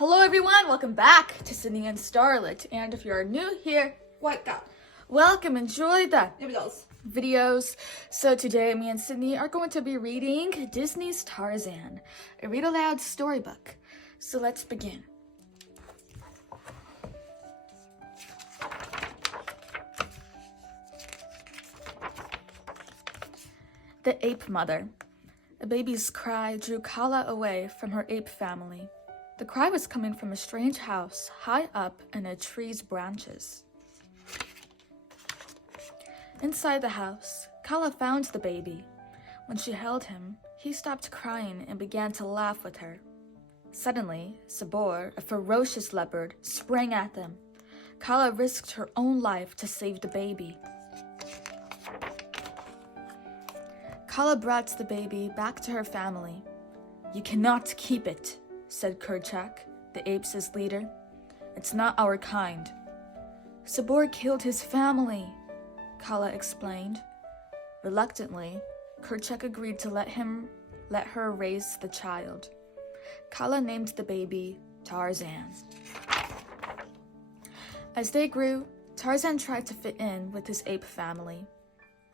Hello everyone, welcome back to Sydney and Starlet. And if you're new here, welcome, enjoy the videos. So today me and Sydney are going to be reading Disney's Tarzan, a read aloud storybook. So let's begin. The Ape Mother. A baby's cry drew Kala away from her ape family. The cry was coming from a strange house high up in a tree's branches. Inside the house, Kala found the baby. When she held him, he stopped crying and began to laugh with her. Suddenly, Sabor, a ferocious leopard, sprang at them. Kala risked her own life to save the baby. Kala brought the baby back to her family. "You cannot keep it," said Kerchak, the apes' leader. "It's not our kind." "Sabor killed his family," Kala explained. Reluctantly, Kerchak agreed to let her raise the child. Kala named the baby Tarzan. As they grew, Tarzan tried to fit in with his ape family.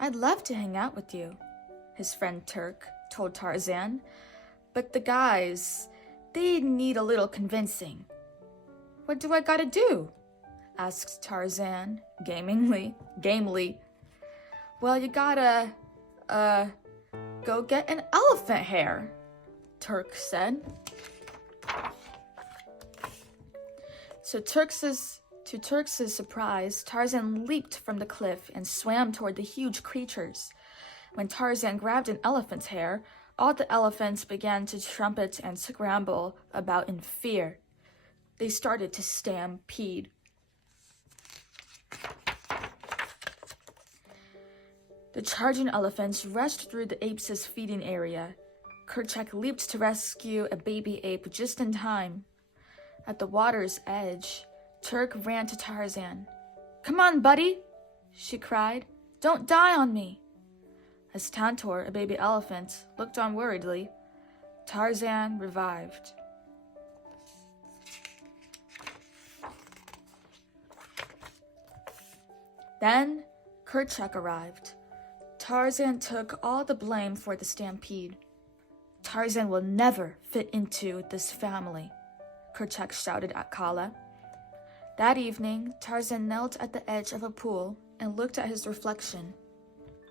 "I'd love to hang out with you," his friend Turk told Tarzan, "but the guys, they need a little convincing." "What do I gotta do?" asked Tarzan, gamely. "Well, you gotta, go get an elephant hair," Turk said. To Turk's surprise, Tarzan leaped from the cliff and swam toward the huge creatures. When Tarzan grabbed an elephant's hair, all the elephants began to trumpet and scramble about in fear. They started to stampede. The charging elephants rushed through the apes' feeding area. Kerchak leaped to rescue a baby ape just in time. At the water's edge, Turk ran to Tarzan. "Come on, buddy," she cried. "Don't die on me." As Tantor, a baby elephant, looked on worriedly, Tarzan revived. Then Kerchak arrived. Tarzan took all the blame for the stampede. "Tarzan will never fit into this family," Kerchak shouted at Kala. That evening, Tarzan knelt at the edge of a pool and looked at his reflection.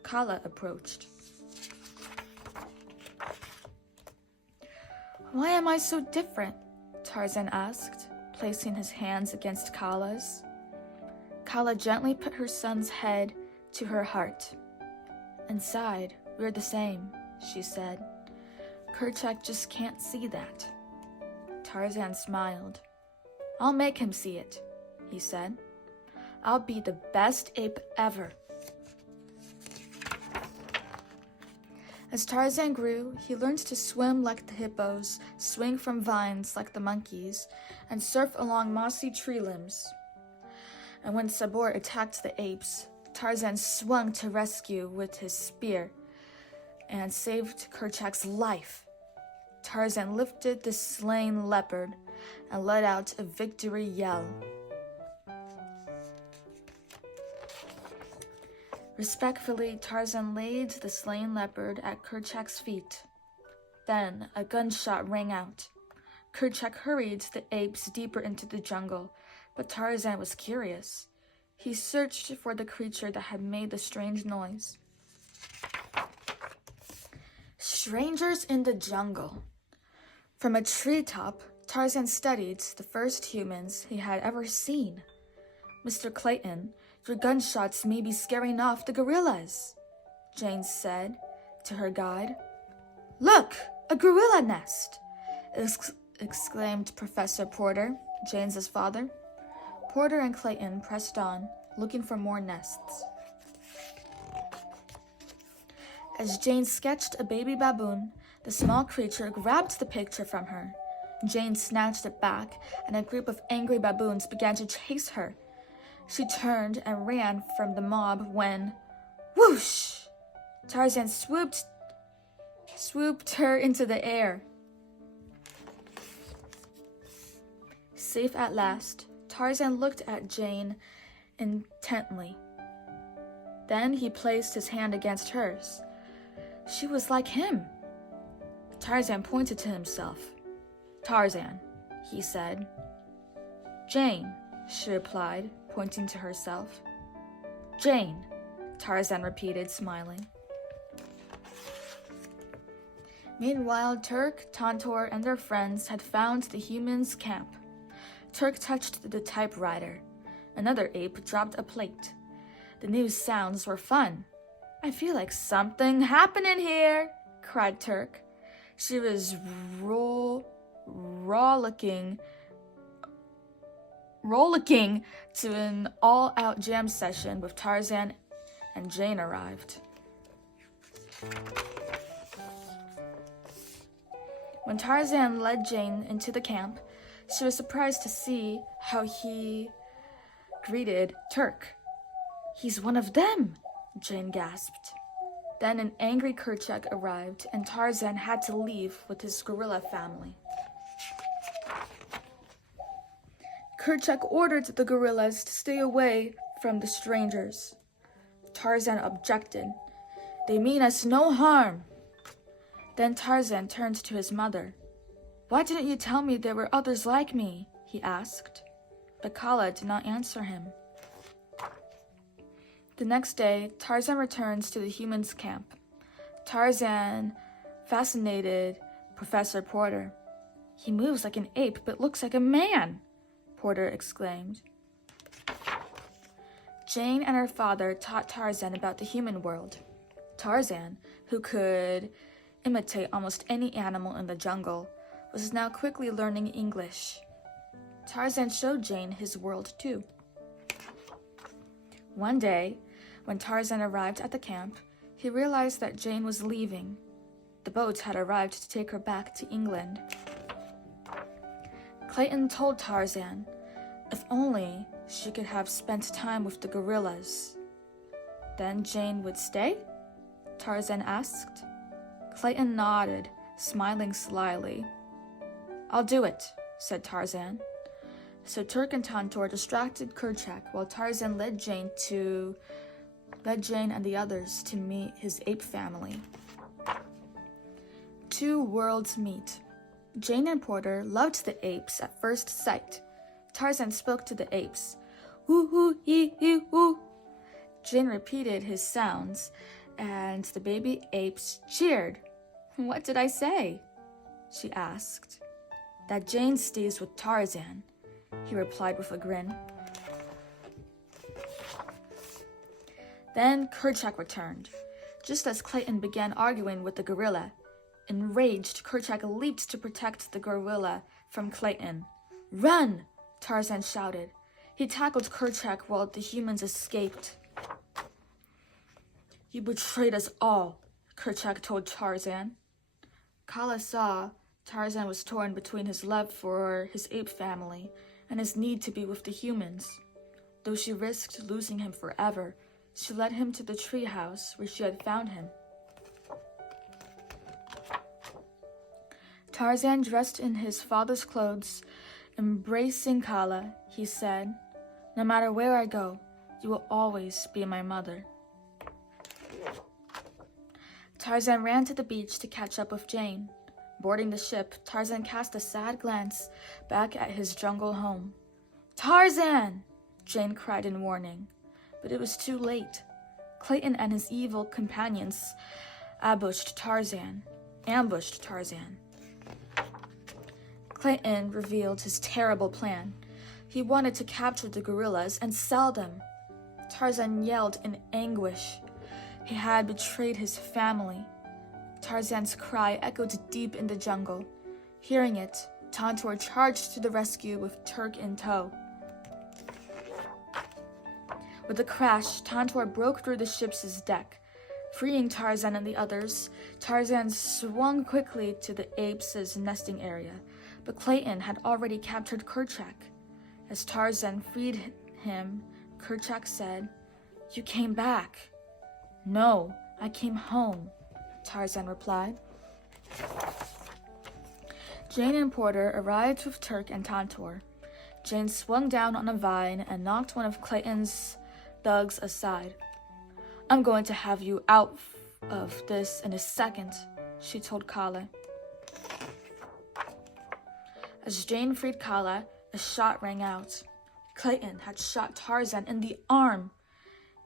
Kala approached. "Why am I so different?" Tarzan asked, placing his hands against Kala's. Kala gently put her son's head to her heart. "Inside, we're the same," she said. "Kerchak just can't see that." Tarzan smiled. "I'll make him see it," he said. "I'll be the best ape ever." As Tarzan grew, he learned to swim like the hippos, swing from vines like the monkeys, and surf along mossy tree limbs. And when Sabor attacked the apes, Tarzan swung to rescue with his spear and saved Kerchak's life. Tarzan lifted the slain leopard and let out a victory yell. Respectfully, Tarzan laid the slain leopard at Kerchak's feet. Then a gunshot rang out. Kerchak hurried the apes deeper into the jungle, but Tarzan was curious. He searched for the creature that had made the strange noise. Strangers in the jungle. From a treetop, Tarzan studied the first humans he had ever seen. "Mr. Clayton, your gunshots may be scaring off the gorillas," Jane said to her guide. "Look, a gorilla nest!" exclaimed Professor Porter, Jane's father. Porter and Clayton pressed on, looking for more nests. As Jane sketched a baby baboon, the small creature grabbed the picture from her. Jane snatched it back, and a group of angry baboons began to chase her. She turned and ran from the mob when, whoosh! Tarzan swooped her into the air. Safe at last, Tarzan looked at Jane intently. Then he placed his hand against hers. She was like him. Tarzan pointed to himself. "Tarzan," he said. "Jane," she replied, pointing to herself. "Jane," Tarzan repeated, smiling. Meanwhile, Turk, Tantor, and their friends had found the humans' camp. Turk touched the typewriter. Another ape dropped a plate. The new sounds were fun. "I feel like something happening here," cried Turk. She was rollicking to an all-out jam session with Tarzan, and Jane arrived. When Tarzan led Jane into the camp, she was surprised to see how he greeted Turk. "He's one of them," Jane gasped. Then an angry Kerchak arrived, and Tarzan had to leave with his gorilla family. Kerchak ordered the gorillas to stay away from the strangers. Tarzan objected. "They mean us no harm." Then Tarzan turned to his mother. "Why didn't you tell me there were others like me?" he asked. But Kala did not answer him. The next day, Tarzan returns to the humans' camp. Tarzan fascinated Professor Porter. "He moves like an ape but looks like a man," Porter exclaimed. Jane and her father taught Tarzan about the human world. Tarzan, who could imitate almost any animal in the jungle, was now quickly learning English. Tarzan showed Jane his world too. One day, when Tarzan arrived at the camp, he realized that Jane was leaving. The boat had arrived to take her back to England. Clayton told Tarzan if only she could have spent time with the gorillas. "Then Jane would stay?" Tarzan asked. Clayton nodded, smiling slyly. "I'll do it," said Tarzan. So Turk and Tantor distracted Kerchak while Tarzan led Jane and the others to meet his ape family. Two worlds meet. Jane and Porter loved the apes at first sight. Tarzan spoke to the apes. "Woo hoo hee hee woo." Jane repeated his sounds, and the baby apes cheered. "What did I say?" she asked. "That Jane stays with Tarzan," he replied with a grin. Then Kerchak returned. Just as Clayton began arguing with the gorilla, enraged, Kerchak leaped to protect the gorilla from Clayton. "Run!" Tarzan shouted. He tackled Kerchak while the humans escaped. "You betrayed us all," Kerchak told Tarzan. Kala saw Tarzan was torn between his love for his ape family and his need to be with the humans. Though she risked losing him forever, she led him to the treehouse where she had found him. Tarzan, dressed in his father's clothes, embracing Kala, he said, "No matter where I go, you will always be my mother." Tarzan ran to the beach to catch up with Jane. Boarding the ship, Tarzan cast a sad glance back at his jungle home. "Tarzan!" Jane cried in warning, but it was too late. Clayton and his evil companions ambushed Tarzan. Clayton revealed his terrible plan. He wanted to capture the gorillas and sell them. Tarzan yelled in anguish. He had betrayed his family. Tarzan's cry echoed deep in the jungle. Hearing it, Tantor charged to the rescue with Turk in tow. With a crash, Tantor broke through the ship's deck. Freeing Tarzan and the others, Tarzan swung quickly to the apes' nesting area, but Clayton had already captured Kerchak. As Tarzan freed him, Kerchak said, "You came back." "No, I came home," Tarzan replied. Jane and Porter arrived with Turk and Tantor. Jane swung down on a vine and knocked one of Clayton's thugs aside. "I'm going to have you out of this in a second," she told Kala. As Jane freed Kala, a shot rang out. Clayton had shot Tarzan in the arm.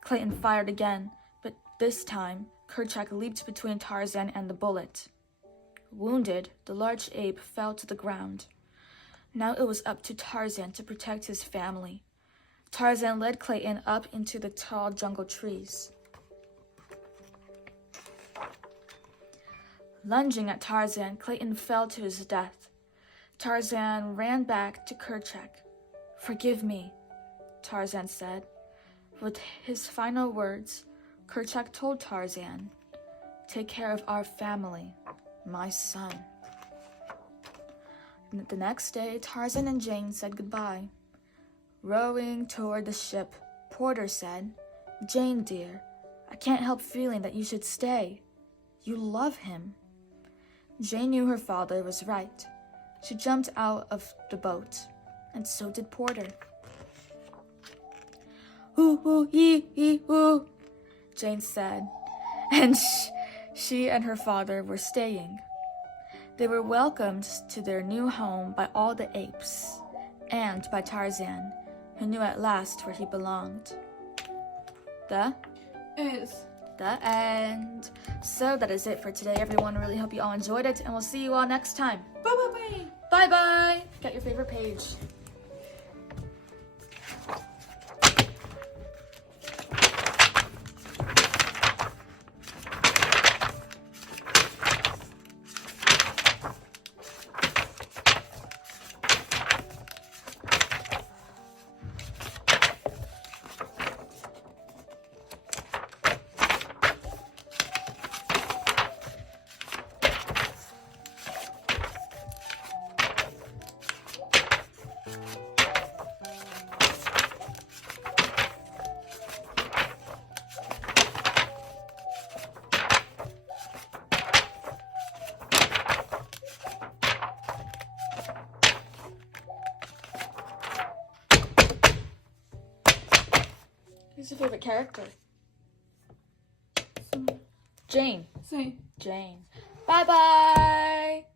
Clayton fired again, but this time, Kerchak leaped between Tarzan and the bullet. Wounded, the large ape fell to the ground. Now it was up to Tarzan to protect his family. Tarzan led Clayton up into the tall jungle trees. Lunging at Tarzan, Clayton fell to his death. Tarzan ran back to Kerchak. "Forgive me," Tarzan said. With his final words, Kerchak told Tarzan, "Take care of our family, my son." The next day, Tarzan and Jane said goodbye. Rowing toward the ship, Porter said, "Jane, dear, I can't help feeling that you should stay. You love him." Jane knew her father was right. She jumped out of the boat, and so did Porter. "Hoo, hoo, hee, hoo," Jane said, and she and her father were staying. They were welcomed to their new home by all the apes, and by Tarzan, who knew at last where he belonged. The end. So that is it for today, everyone. I really hope you all enjoyed it, and we'll see you all next time. Bye-bye. Bye-bye. Get your favorite page. Who's your favorite character? Jane. Say. Jane. Bye-bye.